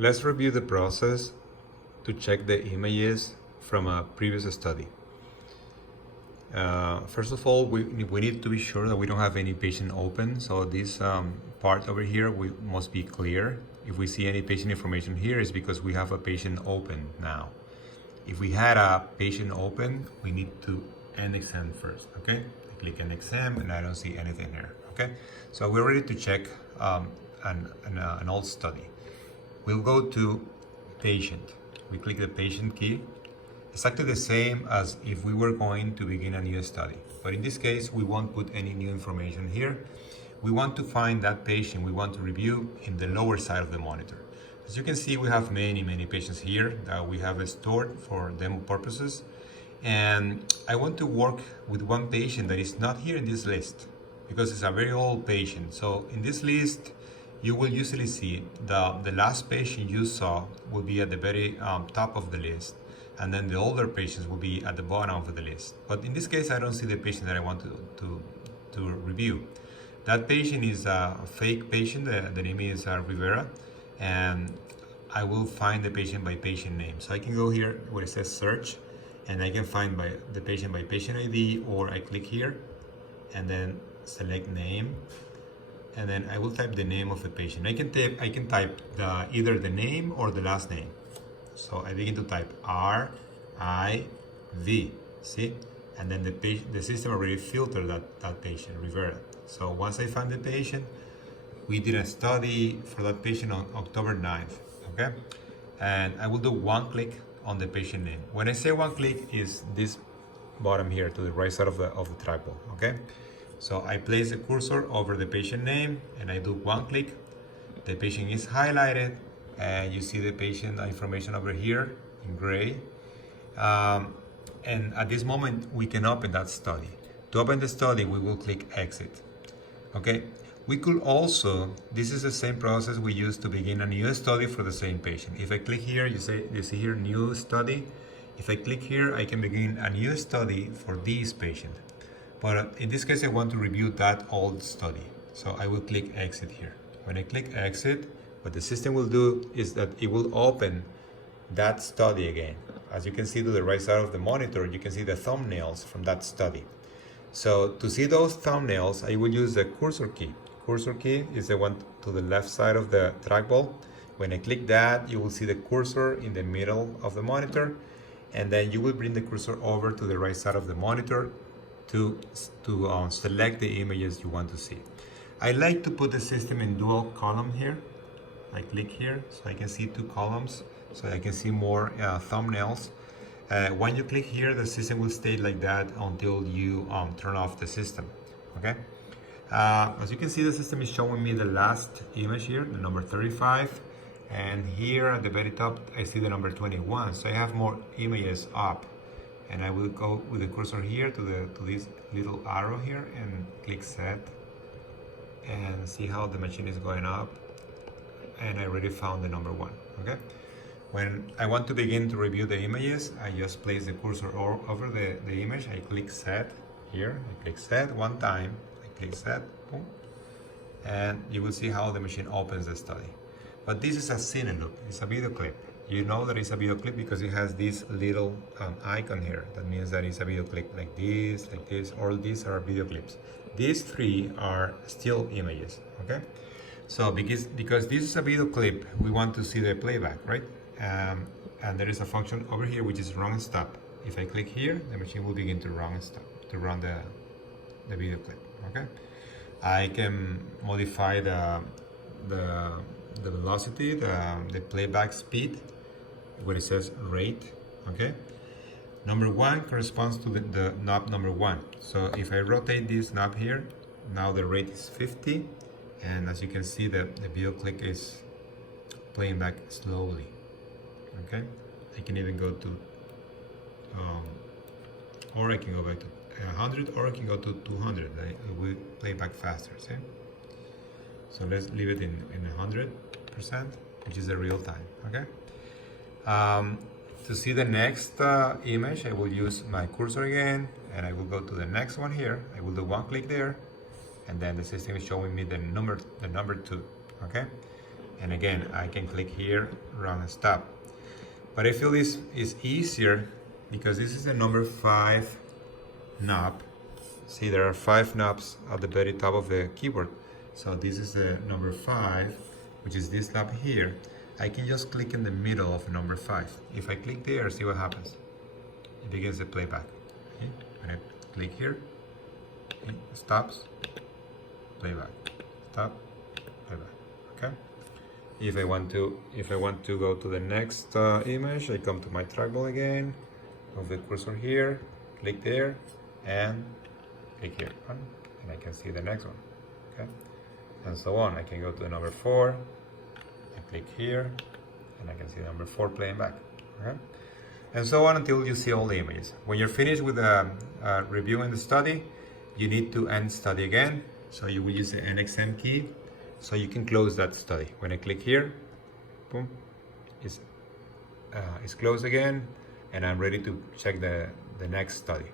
let's review the process to check the images from a previous study. First of all, we need to be sure that we don't have any patient open. So this part over here must be clear. If we see any patient information here, it's because we have a patient open now. If we had a patient open, we need to end exam first, okay? I click end exam and I don't see anything here, okay? So we're ready to check an old study. We'll go to patient. We click the patient key. Exactly the same as if we were going to begin a new study. But in this case, we won't put any new information here. We want to find that patient we want to review in the lower side of the monitor. As you can see, we have many patients here that we have stored for demo purposes. And I want to work with one patient that is not here in this list because it's a very old patient. So in this list, you will usually see the last patient you saw will be at the very top of the list. And then the older patients will be at the bottom of the list. But in this case, I don't see the patient that I want to review. That patient is a fake patient. The name is Rivera. And I will find the patient by patient name. So I can go here where it says search, and I can find the patient by patient ID, or I click here and then select name. And then I will type the name of the patient. I can type either the name or the last name. So I begin to type R-I-V, see? And then the system already filtered that patient, Rivera. So once I find the patient, we did a study for that patient on October 9th, okay? And I will do one click on the patient name. When I say one click, is this bottom here to the right side of the trackball, okay? So I place the cursor over the patient name and I do one click. The patient is highlighted and you see the patient information over here in gray. And at this moment, we can open that study. To open the study, we will click exit, okay? We could also, this is the same process we use to begin a new study for the same patient. If I click here, you see here new study. If I click here, I can begin a new study for this patient. But in this case, I want to review that old study. So I will click exit here. When I click exit, what the system will do is that it will open that study again. As you can see to the right side of the monitor, you can see the thumbnails from that study. So to see those thumbnails, I will use the cursor key. Cursor key is the one to the left side of the trackball. When I click that, you will see the cursor in the middle of the monitor, and then you will bring the cursor over to the right side of the monitor to select the images you want to see. I like to put the system in dual column here. I click here so I can see two columns, so I can see more thumbnails. When you click here, the system will stay like that until you turn off the system, okay? As you can see, the system is showing me the last image here, the number 35, and here at the very top, I see the number 21, so I have more images up. And I will go with the cursor here to this little arrow here and click set and see how the machine is going up. And I already found the number 1, okay? When I want to begin to review the images, I just place the cursor over the image. I click set here, I click set one time, I click set, boom. And you will see how the machine opens the study. But this is a scene loop, it's a video clip. You know that it's a video clip because it has this little icon here. That means that it's a video clip like this, all these are video clips. These three are still images, okay? So because this is a video clip, we want to see the playback, right? And there is a function over here which is run and stop. If I click here, the machine will begin to run and stop, to run the video clip, okay? I can modify the velocity, the playback speed, where it says rate, okay? Number 1 corresponds to the knob number 1. So if I rotate this knob here, now the rate is 50, and as you can see, the video clip is playing back slowly, okay? I can even go to, or I can go back to 100, or I can go to 200. It will play back faster, see? So let's leave it in 100%, which is the real time, okay? To see the next image, I will use my cursor again, and I will go to the next one here. I will do one click there, and then the system is showing me the number 2, okay? And again, I can click here, run and stop. But I feel this is easier because this is the number 5 knob. See, there are 5 knobs at the very top of the keyboard. So this is the number 5, which is this knob here. I can just click in the middle of number 5. If I click there, see what happens. It begins the playback. Okay? When I click here, it stops, playback, stop, playback. Okay. If I want to go to the next image, I come to my trackball again, move the cursor here, click there, and click here, and I can see the next one. Okay, and so on. I can go to the number 4, and click here, and I can see number 4 playing back. Okay, and so on until you see all the images. When you're finished with reviewing the study, you need to end study again. So you will use the NXM key, so you can close that study. When I click here, boom, it's closed again, and I'm ready to check the next study.